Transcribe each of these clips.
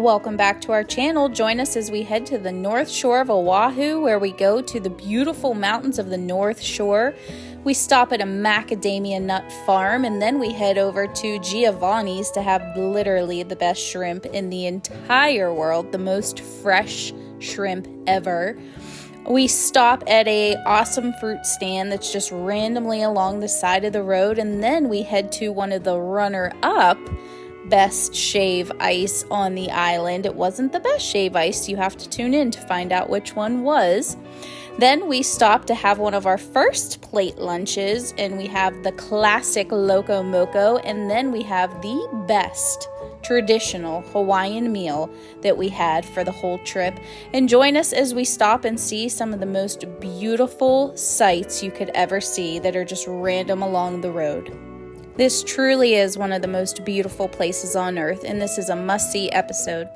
Welcome back to our channel. Join us as we head to the North Shore of Oahu, where we go to the beautiful mountains of the North Shore. We stop at a macadamia nut farm, and then we head over to Giavannis to have literally the best shrimp in the entire world, the most fresh shrimp ever. We stop at a awesome fruit stand that's just randomly along the side of the road, and then we head to one of the runner-up best shave ice on the island. It wasn't the best shave ice. You have to tune in to find out which one was. Then we stop to have one of our first plate lunches, and we have the classic Loco moco, and then we have the best traditional Hawaiian meal that we had for the whole trip. And join us as we stop and see some of the most beautiful sights you could ever see that are just random along the road. This truly is one of the most beautiful places on earth, and this is a must-see episode.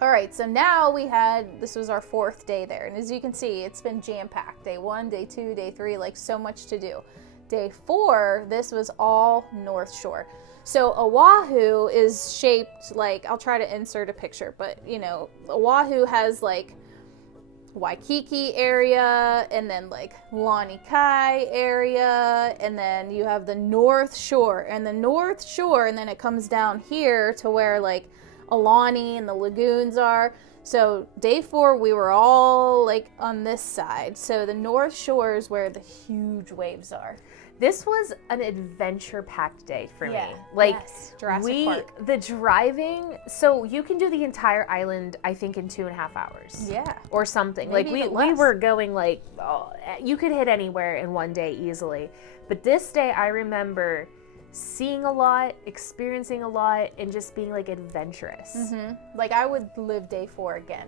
All right, so now this was our fourth day there, and as you can see, it's been jam-packed. Day 1, day 2, day 3, like so much to do. Day 4, this was all North Shore. So Oahu is shaped like, I'll try to insert a picture, but you know, Oahu has like Waikiki area, and then like Lanikai area, and then you have the North Shore, and then it comes down here to where like Alani and the lagoons are. So day 4, we were all like on this side. So the North Shore is where the huge waves are. This was an adventure-packed day for me. Jurassic Park. The driving, so you can do the entire island, I think, in 2.5 hours. Yeah. Or something. Maybe we were going like, you could hit anywhere in one day easily. But this day, I remember seeing a lot, experiencing a lot, and just being like adventurous. Mm-hmm. Like I would live day 4 again.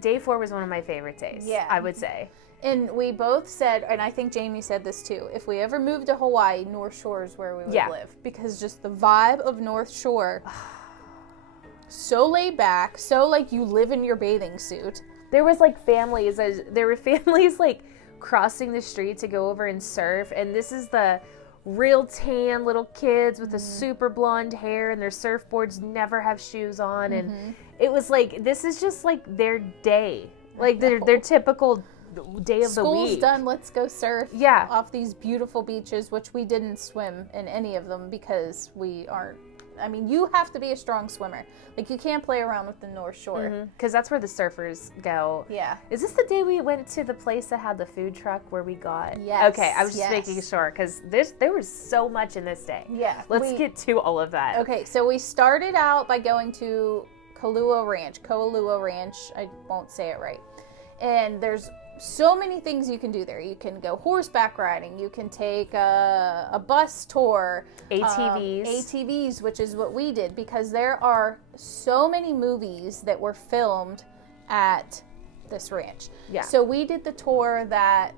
Day 4 was one of my favorite days, I would say. And we both said, and I think Jamie said this too, if we ever moved to Hawaii, North Shore is where we would live. Because just the vibe of North Shore, so laid back, so like you live in your bathing suit. There was like families, like crossing the street to go over and surf, and this is the real tan little kids with the super blonde hair, and their surfboards never have shoes on, and it was like, this is just like their day, like their typical day of the week. School's done, let's go surf off these beautiful beaches, which we didn't swim in any of them because we aren't, I mean, you have to be a strong swimmer. Like, you can't play around with the North Shore. Because that's where the surfers go. Yeah. Is this the day we went to the place that had the food truck where we got? Yes. Okay, I was just making sure, because there was so much in this day. Yeah. Let's get to all of that. Okay, so we started out by going to Kualoa Ranch. I won't say it right. And there's so many things you can do there. You can go horseback riding. You can take a bus tour. ATVs, which is what we did, because there are so many movies that were filmed at this ranch. Yeah. So we did the tour that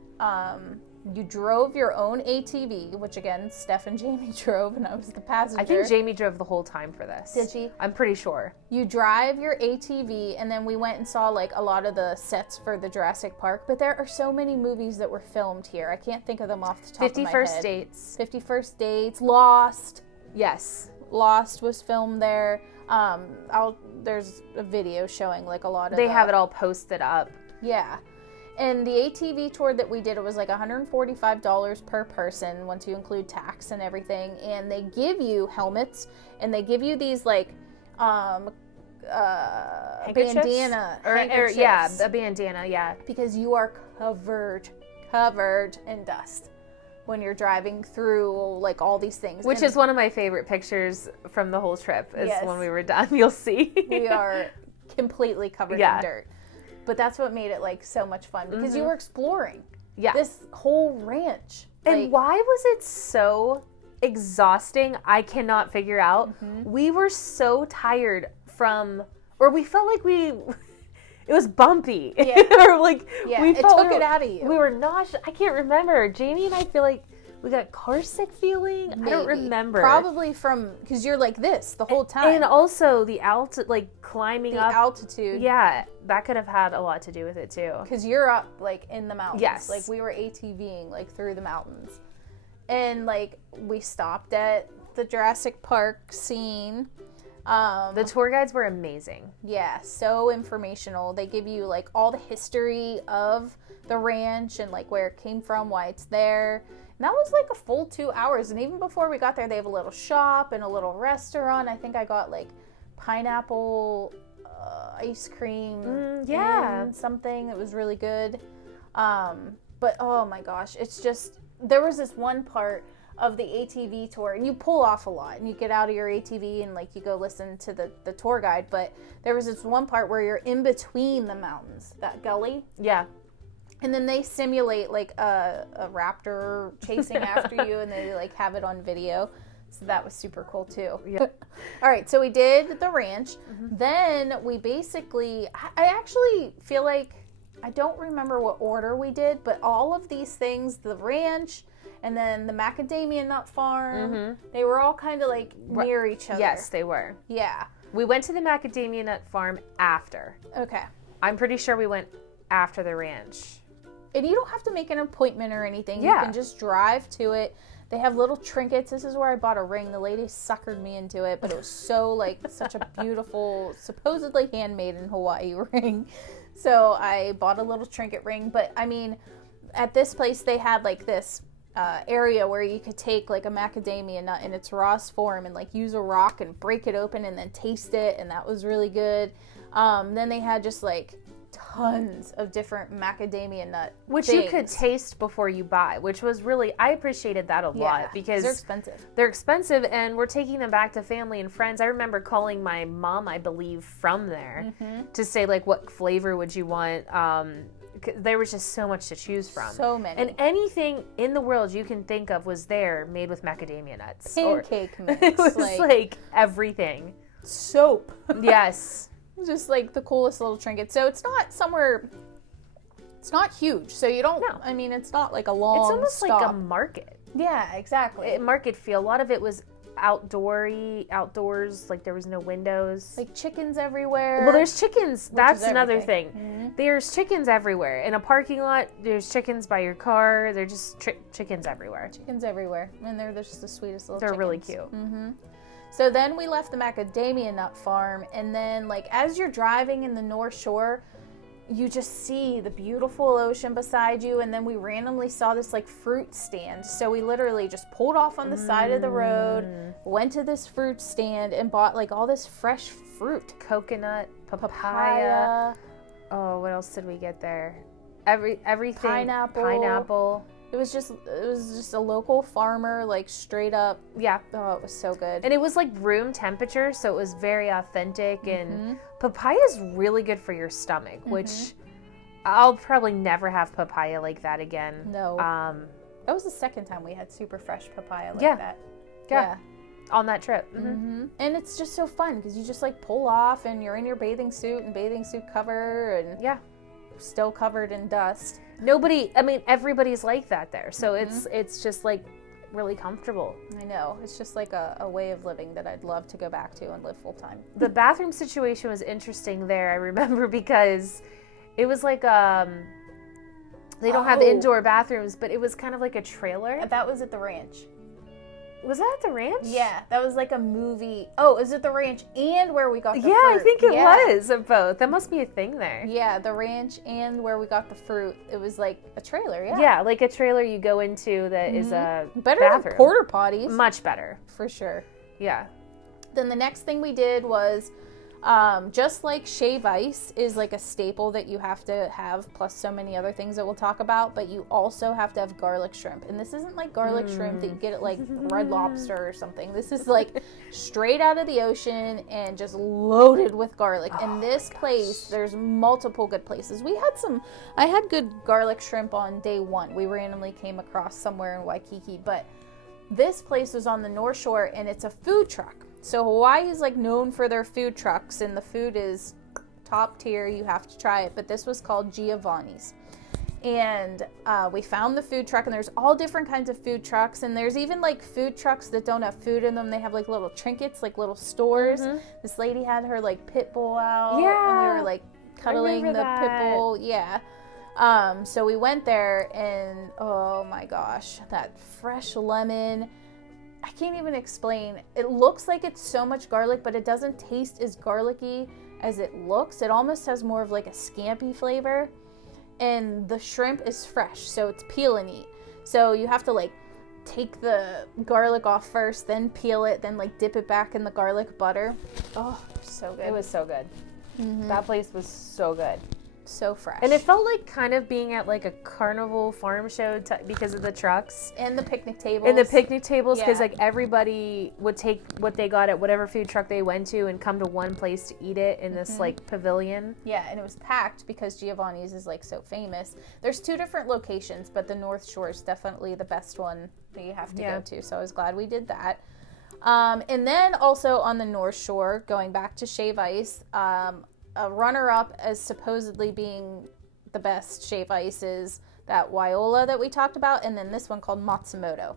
you drove your own ATV, which again, Steph and Jamie drove, and I was the passenger. I think Jamie drove the whole time for this. Did she? I'm pretty sure. You drive your ATV, and then we went and saw like a lot of the sets for the Jurassic Park, but there are so many movies that were filmed here. I can't think of them off the top of my head. 51st Dates. 51st Dates. Lost. Yes. Lost was filmed there. There's a video showing like a lot of They have it all posted up. Yeah. And the ATV tour that we did, it was like $145 per person once you include tax and everything. And they give you helmets, and they give you these like bandana. A bandana, yeah. Because you are covered in dust when you're driving through like all these things. Which is one of my favorite pictures from the whole trip, is when we were done, you'll see. We are completely covered in dirt. But that's what made it like so much fun, because you were exploring this whole ranch. And why was it so exhausting? I cannot figure out. We were so tired or we felt like it was bumpy. Yeah. Or like we it took it out of you. We were nauseous. I can't remember. Jamie and I feel like We got car sick feeling. Maybe. I don't remember. Probably from, because you're like this the whole time. And also the climbing up. The altitude. Yeah, that could have had a lot to do with it too. Because you're up like in the mountains. Yes. Like we were ATVing like through the mountains. And like we stopped at the Jurassic Park scene. The tour guides were amazing. Yeah, so informational. They give you like all the history of the ranch and like where it came from, why it's there. And that was like a full 2 hours. And even before we got there, they have a little shop and a little restaurant. I think I got like pineapple ice cream. And something that was really good. But oh my gosh, it's just, there was this one part of the ATV tour, and you pull off a lot, and you get out of your ATV and like you go listen to the tour guide, but there was this one part where you're in between the mountains, that gully. Yeah. And then they simulate like a raptor chasing after you, and they like have it on video. So that was super cool too. Yeah. All right, so we did the ranch. Then we basically, I actually feel like, I don't remember what order we did, but all of these things, the ranch, and then the macadamia nut farm, they were all kind of like near each other. Yes, they were. Yeah. We went to the macadamia nut farm after. Okay. I'm pretty sure we went after the ranch. And you don't have to make an appointment or anything. Yeah. You can just drive to it. They have little trinkets. This is where I bought a ring. The lady suckered me into it, but it was so like such a beautiful, supposedly handmade in Hawaii ring. So I bought a little trinket ring. But I mean, at this place they had like this area where you could take like a macadamia nut in its rawest form and like use a rock and break it open and then taste it, and that was really good. Then they had just like tons of different macadamia nut which things. you could taste before you buy, which was really, I appreciated that a lot because they're expensive. They're expensive, and we're taking them back to family and friends. I remember calling my mom, I believe, from there to say like, what flavor would you want? There was just so much to choose from. So many. And anything in the world you can think of was there, made with macadamia nuts. Pancake mix. It was like everything. Soap. Yes. Just like the coolest little trinket. So it's not somewhere, it's not huge. So you don't, I mean, it's not like a long It's almost stop. like a market. Yeah, exactly. Market feel. A lot of it was outdoors, like there was no windows. Like chickens everywhere. Well, there's chickens. That's is another everything. thing. There's chickens everywhere. In a parking lot, there's chickens by your car. They're just chickens everywhere. Chickens everywhere. And they're just the sweetest little They're chickens. really cute. So then we left the macadamia nut farm, and then like as you're driving in the North Shore, you just see the beautiful ocean beside you, and then we randomly saw this like fruit stand. So we literally just pulled off on the side of the road, went to this fruit stand and bought like all this fresh fruit. Coconut, papaya. Oh, what else did we get there? Everything. Pineapple. It was just a local farmer, like straight up. Yeah. Oh, it was so good. And it was like room temperature, so it was very authentic. And papaya is really good for your stomach, which I'll probably never have papaya like that again. No. That was the second time we had super fresh papaya like that. Yeah. On that trip. And it's just so fun because you just like pull off and you're in your bathing suit and bathing suit cover and still covered in dust. Everybody's like that there. So it's just like really comfortable. I know. It's just like a way of living that I'd love to go back to and live full time. The bathroom situation was interesting there, I remember, because it was like they don't have indoor bathrooms, but it was kind of like a trailer. That was at the ranch. Was that at the ranch? Yeah, that was like a movie. Oh, it was at the ranch and where we got the fruit. I think it was of both. That must be a thing there. Yeah, the ranch and where we got the fruit. It was like a trailer, Yeah, like a trailer you go into that is a better bathroom. Than porta potties. Much better. For sure. Yeah. Then the next thing we did was just like shave ice is like a staple that you have to have, plus so many other things that we'll talk about, but you also have to have garlic shrimp. And this isn't like garlic shrimp that you get at like Red Lobster or something. This is like straight out of the ocean and just loaded with garlic. And this place, there's multiple good places. I had good garlic shrimp on day one. We randomly came across somewhere in Waikiki, but this place was on the North Shore and it's a food truck. So Hawaii is like known for their food trucks, and the food is top tier. You have to try it. But this was called Giavannis. And we found the food truck, and there's all different kinds of food trucks, and there's even like food trucks that don't have food in them. They have like little trinkets, like little stores. This lady had her like pit bull out, and we were like cuddling the pit bull. So we went there, and oh my gosh, that fresh lemon, I can't even explain. It looks like it's so much garlic, but it doesn't taste as garlicky as it looks. It almost has more of like a scampi flavor. And the shrimp is fresh, so it's peel and eat. So you have to like take the garlic off first, then peel it, then like dip it back in the garlic butter. Oh, so good. It was so good. That place was so good. So fresh. And it felt like kind of being at like a carnival farm show because of the trucks. And the picnic tables. Because like everybody would take what they got at whatever food truck they went to and come to one place to eat it in this like pavilion. Yeah, and it was packed because Giavannis is like so famous. There's 2 different locations, but the North Shore is definitely the best one that you have to go to. So I was glad we did that. And then also on the North Shore, going back to shave ice, a runner-up as supposedly being the best shave ice is that Waiola that we talked about, and then this one called Matsumoto.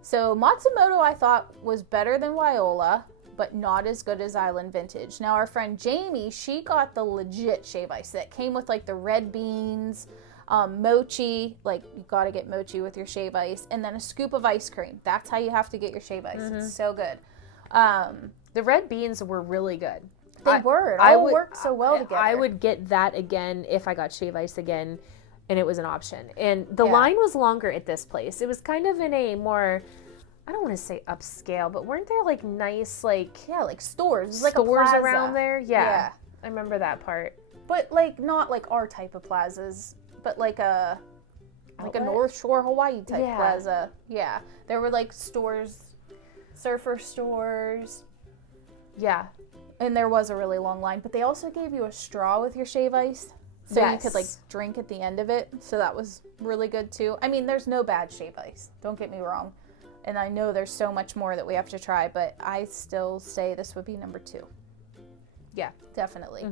So Matsumoto I thought was better than Waiola, but not as good as Island Vintage. Now our friend Jamie, she got the legit shave ice that came with like the red beans, mochi, like you gotta get mochi with your shave ice, and then a scoop of ice cream. That's how you have to get your shave ice. It's so good. The red beans were really good. They were. It all worked so well together. I would get that again if I got shave ice again, and it was an option. And the line was longer at this place. It was kind of in a more, I don't want to say upscale, but weren't there like nice like stores, like stores around there? Yeah, I remember that part. But like not like our type of plazas, but like a North Shore Hawaii type plaza. Yeah, there were like stores, surfer stores. Yeah. And there was a really long line, but they also gave you a straw with your shave ice, so you could like drink at the end of it. So that was really good too. I mean, there's no bad shave ice, don't get me wrong. And I know there's so much more that we have to try, but I still say this would be number 2. Yeah, definitely.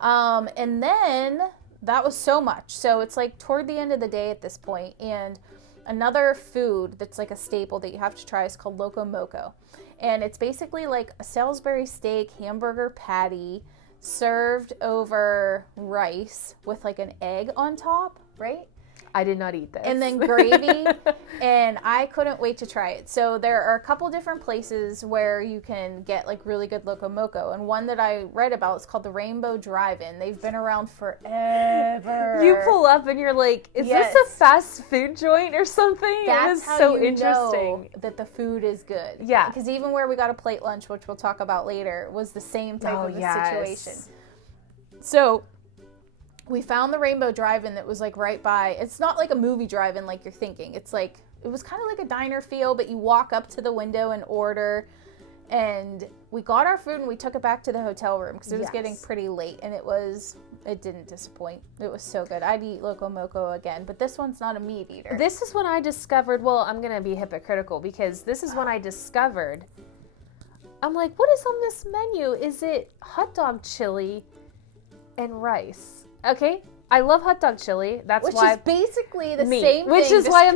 And then that was so much. So it's like toward the end of the day at this point, and another food that's like a staple that you have to try is called Loco moco. And it's basically like a Salisbury steak hamburger patty served over rice with like an egg on top, right? I did not eat this. And then gravy, and I couldn't wait to try it. So there are a couple different places where you can get like really good Loco moco, and one that I read about is called the Rainbow Drive-In. They've been around forever. You pull up and you're like, is this a fast food joint or something? That's it how so you interesting. know that the food is good. Yeah. Because even where we got a plate lunch, which we'll talk about later, was the same type of a situation. So we found the Rainbow Drive-In that was like right by, it's not like a movie drive-in like you're thinking. It's like, it was kind of like a diner feel, but you walk up to the window and order. And we got our food and we took it back to the hotel room because it was getting pretty late, and it didn't disappoint. It was so good. I'd eat Loco moco again, but this one's not a meat eater. This is when I discovered, well, I'm going to be hypocritical because this is when I discovered, I'm like, what is on this menu? Is it hot dog chili and rice? Okay, I love hot dog chili. That's why. Which is basically the same thing. Which is why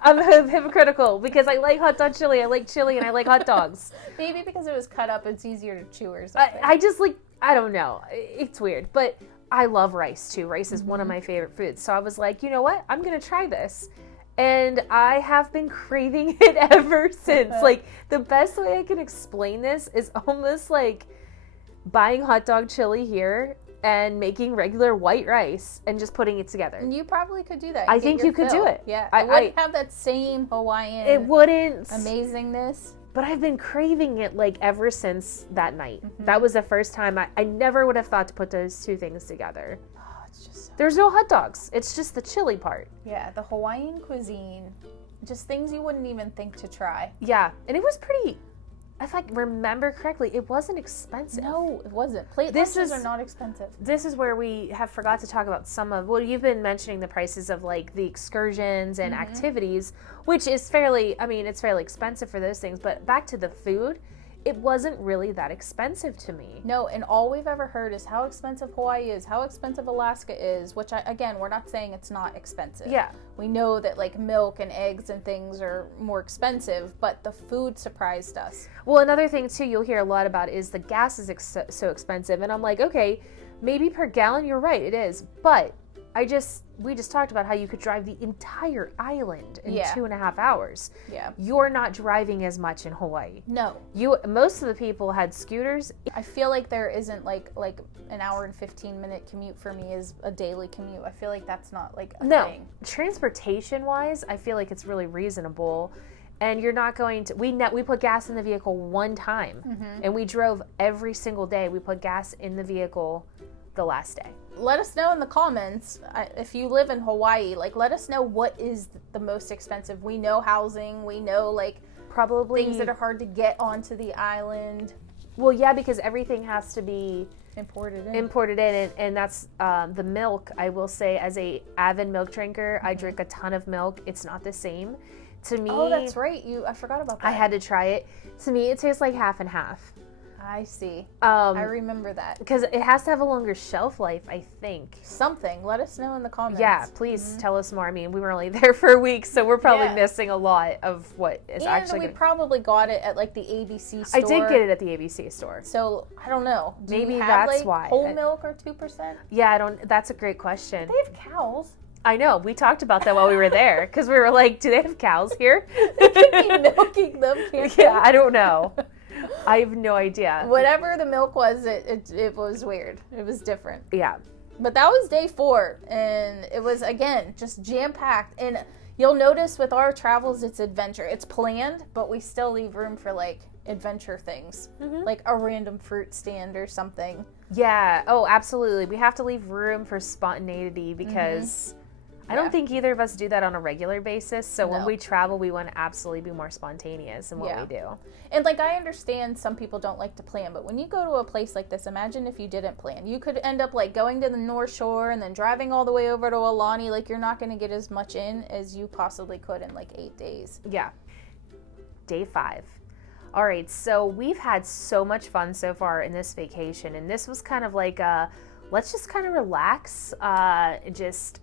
I'm hypocritical, because I like hot dog chili, I like chili, and I like hot dogs. Maybe because it was cut up, it's easier to chew or something. I just like, I don't know. It's weird, but I love rice too. Rice is one of my favorite foods. So I was like, you know what? I'm going to try this. And I have been craving it ever since. Like, the best way I can explain this is almost like buying hot dog chili here and making regular white rice and just putting it together. And you probably could do that. I think you could do it. Yeah. It wouldn't have that same Hawaiian it wouldn't amazingness. But I've been craving it like ever since that night. That was the first time. I never would have thought to put those two things together. Oh, it's just so There's no hot dogs. It's just the chili part. Yeah, the Hawaiian cuisine. Just things you wouldn't even think to try. Yeah. And it was pretty, if I remember correctly, it wasn't expensive. No, it wasn't. Plate lunches are not expensive. This is where we have forgot to talk about some of, well, you've been mentioning the prices of like the excursions and activities, which is fairly, I mean, it's fairly expensive for those things, but back to the food, it wasn't really that expensive to me. No, and all we've ever heard is how expensive Hawaii is, how expensive Alaska is, which again, we're not saying it's not expensive. Yeah. We know that like milk and eggs and things are more expensive, but the food surprised us. Well, another thing too you'll hear a lot about is the gas is so expensive. And I'm like, okay, maybe per gallon, you're right, it is. But we just talked about how you could drive the entire island in 2.5 hours. Yeah. You're not driving as much in Hawaii. No. Most of the people had scooters. I feel like there isn't like an hour and 15-minute commute for me is a daily commute. I feel like that's not like a thing. Transportation wise, I feel like it's really reasonable. And you're not going to, we put gas in the vehicle one time and we drove every single day. We put gas in the vehicle the last day. Let us know in the comments if you live in Hawaii. Like, let us know what is the most expensive. We know housing. We know like probably things that are hard to get onto the island. Well, yeah, because everything has to be imported in, and that's the milk. I will say, as a avid milk drinker, I drink a ton of milk. It's not the same to me. Oh, that's right. I forgot about that. I had to try it. To me, it tastes like half and half. I see. I remember that. Because it has to have a longer shelf life, I think. Something. Let us know in the comments. Yeah, please tell us more. I mean, we were only there for a week, so we're probably missing a lot of what is actually we probably got it at like the ABC store. I did get it at the ABC store. So, I don't know. Maybe that's why. Whole milk or 2%? Yeah, that's a great question. They have cows. I know. We talked about that while we were there because we were like, do they have cows here? They could be milking them, can't they? Yeah, I don't know. I have no idea. Whatever the milk was, it was weird. It was different. Yeah. But that was day 4, and it was, again, just jam-packed. And you'll notice with our travels, it's adventure. It's planned, but we still leave room for, like, adventure things. Like a random fruit stand or something. Yeah. Oh, absolutely. We have to leave room for spontaneity because I don't think either of us do that on a regular basis. So when we travel, we want to absolutely be more spontaneous in what we do. And like, I understand some people don't like to plan, but when you go to a place like this, imagine if you didn't plan. You could end up like going to the North Shore and then driving all the way over to Aulani. Like, you're not going to get as much in as you possibly could in like 8 days. Yeah. Day 5. All right. So we've had so much fun so far in this vacation. And this was kind of like let's just kind of relax, just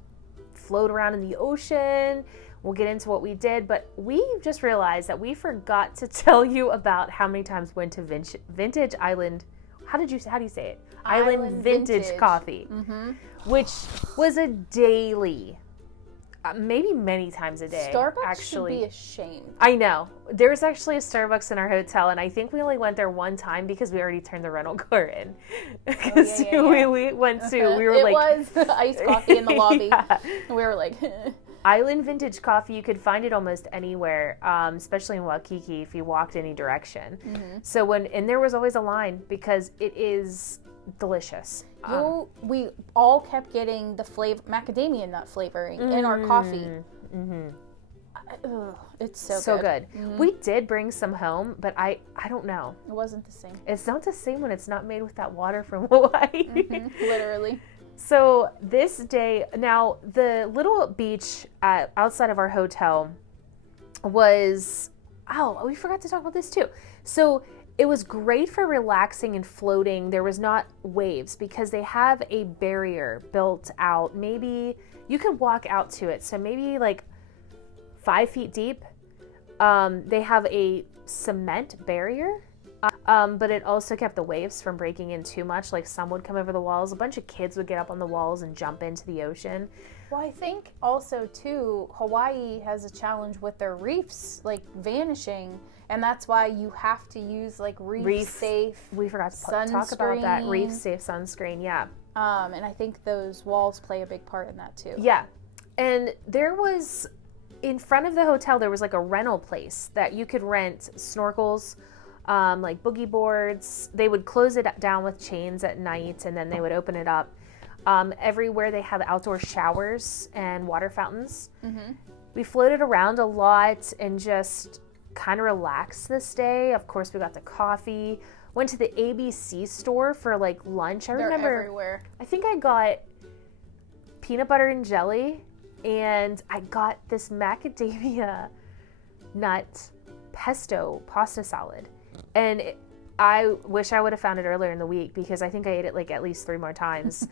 float around in the ocean. We'll get into what we did, but we just realized that we forgot to tell you about how many times we went to Vintage Island. How do you say it? Island Vintage Coffee, which was a daily, maybe many times a day. Starbucks actually should be ashamed. I know. There was actually a Starbucks in our hotel, and I think we only went there one time because we already turned the rental car in. Because we went to, we were it like... It was iced coffee in the lobby. We were like... Island Vintage Coffee, you could find it almost anywhere, especially in Waikiki if you walked any direction. So and there was always a line because it is delicious. We all kept getting the macadamia nut flavoring in our coffee. It's so good. We did bring some home, but I don't know. It wasn't the same. It's not the same when it's not made with that water from Hawaii. Literally. So this day, now the little beach outside of our hotel was, we forgot to talk about this too. So it was great for relaxing and floating. There was not waves because they have a barrier built out. Maybe you could walk out to it. So maybe like 5 feet deep. They have a cement barrier. But it also kept the waves from breaking in too much. Like, some would come over the walls. A bunch of kids would get up on the walls and jump into the ocean. Well, I think also, too, Hawaii has a challenge with their reefs, like, vanishing. And that's why you have to use, like, reef-safe We forgot to sunscreen. talk about that. Reef-safe sunscreen, yeah. And I think those walls play a big part in that, too. Yeah. And there was, in front of the hotel, there was, like, a rental place that you could rent snorkels, like boogie boards. They would close it down with chains at night, and then they would open it up. Everywhere they have outdoor showers and water fountains. We floated around a lot and just kind of relaxed this day. Of course, we got the coffee. Went to the ABC store for like lunch. They're remember everywhere. I think I got peanut butter and jelly, and I got this macadamia nut pesto pasta salad. And I wish I would have found it earlier in the week because I think I ate it like at least 3 more times.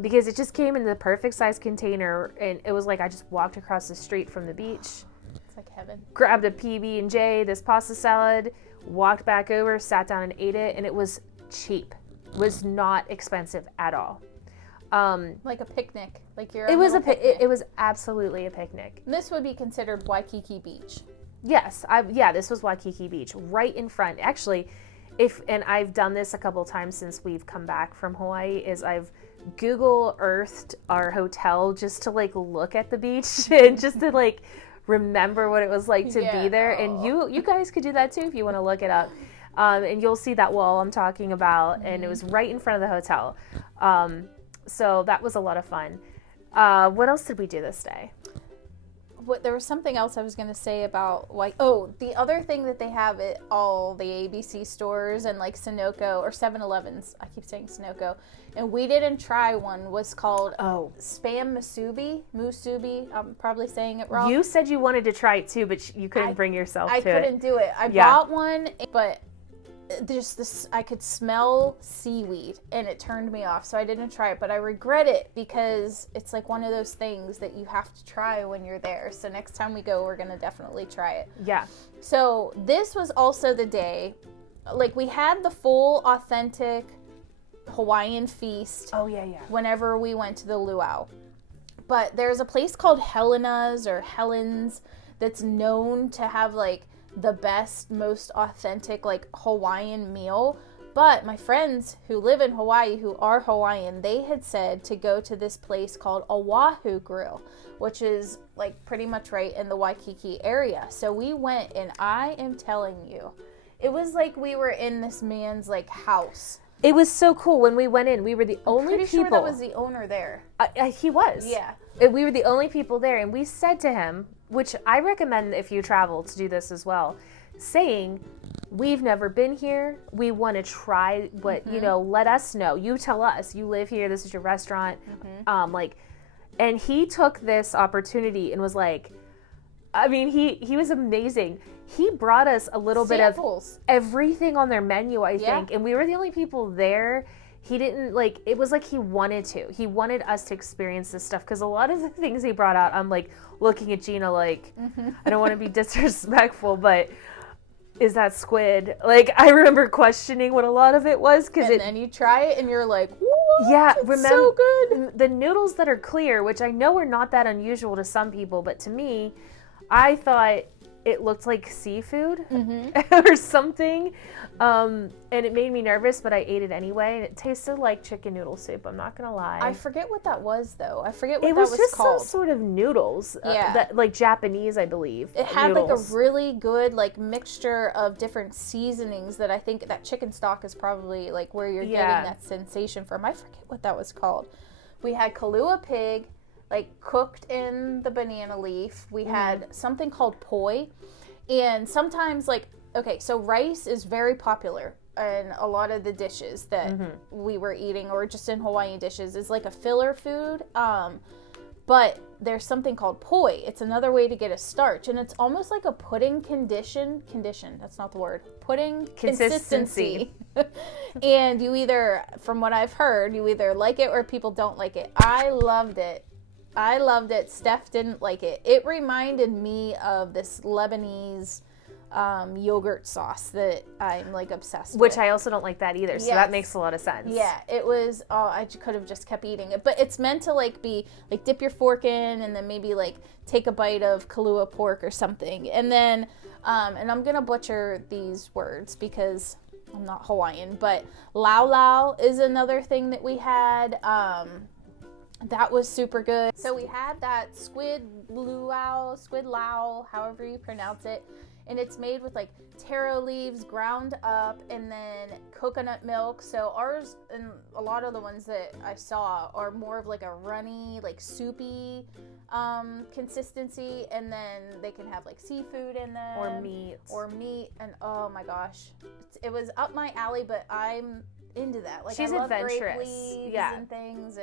Because it just came in the perfect size container, and it was like I just walked across the street from the beach. It's like heaven. Grabbed a PB&J, this pasta salad, walked back over, sat down and ate it, and it was cheap. It was not expensive at all. Like a picnic, like your. It was it was absolutely a picnic. This would be considered Waikiki Beach. Yes, this was Waikiki Beach, right in front. Actually, and I've done this a couple times since we've come back from Hawaii, is I've Google Earthed our hotel just to like look at the beach and just to like remember what it was like to be there. And you guys could do that too if you want to look it up. And you'll see that wall I'm talking about, and it was right in front of the hotel. So that was a lot of fun. What else did we do this day? There was something else I was going to say about the other thing that they have at all the ABC stores and like Sunoco or 7-Elevens. I keep saying Sunoco. And we didn't try one, was called Spam Musubi. I'm probably saying it wrong. You said you wanted to try it too, but you couldn't bring yourself to it. I couldn't do it. I bought one, but I could smell seaweed and it turned me off, so I didn't try it, but I regret it because it's like one of those things that you have to try when you're there. So next time we go, we're going to definitely try it. Yeah. So this was also the day, like we had the full authentic Hawaiian feast. Oh yeah. Whenever we went to the luau. But there's a place called Helena's or Helen's that's known to have like the best, most authentic like Hawaiian meal. But my friends who live in Hawaii, who are Hawaiian, they had said to go to this place called Oahu Grill, which is like pretty much right in the Waikiki area. So we went, and I am telling you, it was like we were in this man's like house. It was so cool. When we went in, we were the only people. Pretty sure that was the owner there. He was. Yeah. We were the only people there, and we said to him, which I recommend if you travel to do this as well, saying, we've never been here. We want to try what, let us know. You tell us. You live here. This is your restaurant. And he took this opportunity and was like, I mean, he was amazing. He brought us a little samples. Bit of everything on their menu, I think. And we were the only people there. He didn't it was like he wanted to. He wanted us to experience this stuff because a lot of the things he brought out, I'm like looking at Gina like, I don't want to be disrespectful, but is that squid? Like, I remember questioning what a lot of it was. And then you try it and you're like, what? Yeah, it's so good. The noodles that are clear, which I know are not that unusual to some people, but to me, I thought it looked like seafood or something. And it made me nervous, but I ate it anyway. And it tasted like chicken noodle soup. I'm not going to lie. I forget what that was, though. I forget what it that was just called. Some sort of noodles. That, like Japanese, I believe. It had noodles. like a really good like mixture of different seasonings that I think that chicken stock is probably like where you're getting that sensation from. I forget what that was called. We had Kahlua pig, like cooked in the banana leaf. We had something called poi. And sometimes so rice is very popular in a lot of the dishes that we were eating, or just in Hawaiian dishes, is like a filler food. But there's something called poi. It's another way to get a starch, and it's almost like a pudding condition. That's not the word. Pudding consistency. And you either, from what I've heard, you either like it or people don't like it. I loved it. Steph didn't like it. It reminded me of this Lebanese yogurt sauce that I'm like obsessed with. Which I also don't like that either. So that makes a lot of sense. Yeah, it was, I could have just kept eating it. But it's meant to like be, like dip your fork in and then maybe like take a bite of Kahlua pork or something. And then, and I'm going to butcher these words because I'm not Hawaiian, but lau lau is another thing that we had. That was super good. So we had that squid lau, however you pronounce it. And it's made with like taro leaves ground up and then coconut milk. So ours and a lot of the ones that I saw are more of like a runny, like soupy consistency. And then they can have like seafood in them. Or meat. And oh my gosh. It was up my alley, but I'm into that. Like she's I love adventurous. grape leaves and things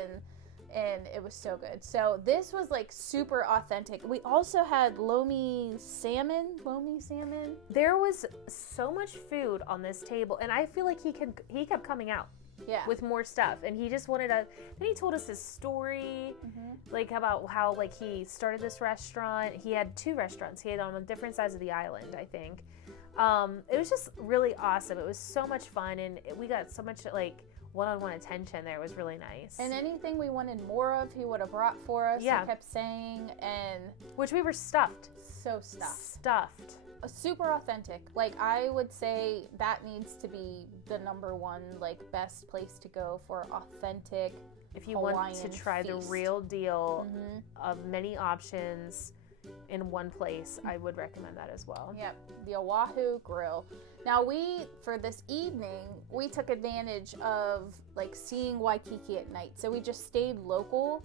and it was so good. So this was like super authentic. We also had lomi salmon. There was so much food on this table, and I feel like he kept coming out with more stuff, and he just wanted to. Then he told us his story, like about how like he started this restaurant. He had 2 restaurants. He had on different sides of the island, I think. It was just really awesome. It was so much fun, and we got so much like one-on-one attention there. It was really nice. And anything we wanted more of, he would have brought for us. Yeah. He kept saying, and which we were stuffed. So stuffed. Stuffed. Super authentic. Like, I would say that needs to be the number one, like, best place to go for authentic if you Hawaiian want to try feast. the real deal of many options in one place. I would recommend that as well. Yep, the Oahu Grill. Now for this evening, we took advantage of like seeing Waikiki at night. So we just stayed local.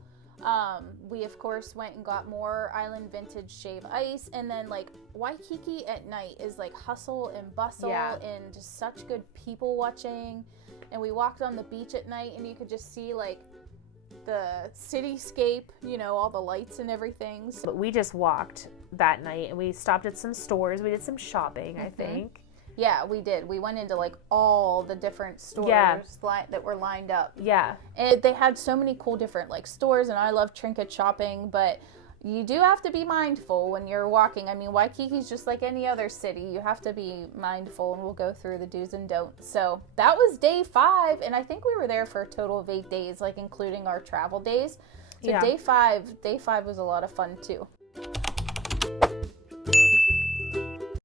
We of course went and got more Island Vintage Shave Ice, and then like Waikiki at night is like hustle and bustle and just such good people watching. And we walked on the beach at night, and you could just see like the cityscape, you know, all the lights and everything. But we just walked that night, and we stopped at some stores. We did some shopping, I think. Yeah, we did. We went into like all the different stores that were lined up. Yeah. And they had so many cool different like stores, and I love trinket shopping, but you do have to be mindful when you're walking. I mean, Waikiki's just like any other city. You have to be mindful, and we'll go through the do's and don'ts. So that was day 5, and I think we were there for a total of 8 days, like including our travel days. So day five was a lot of fun too.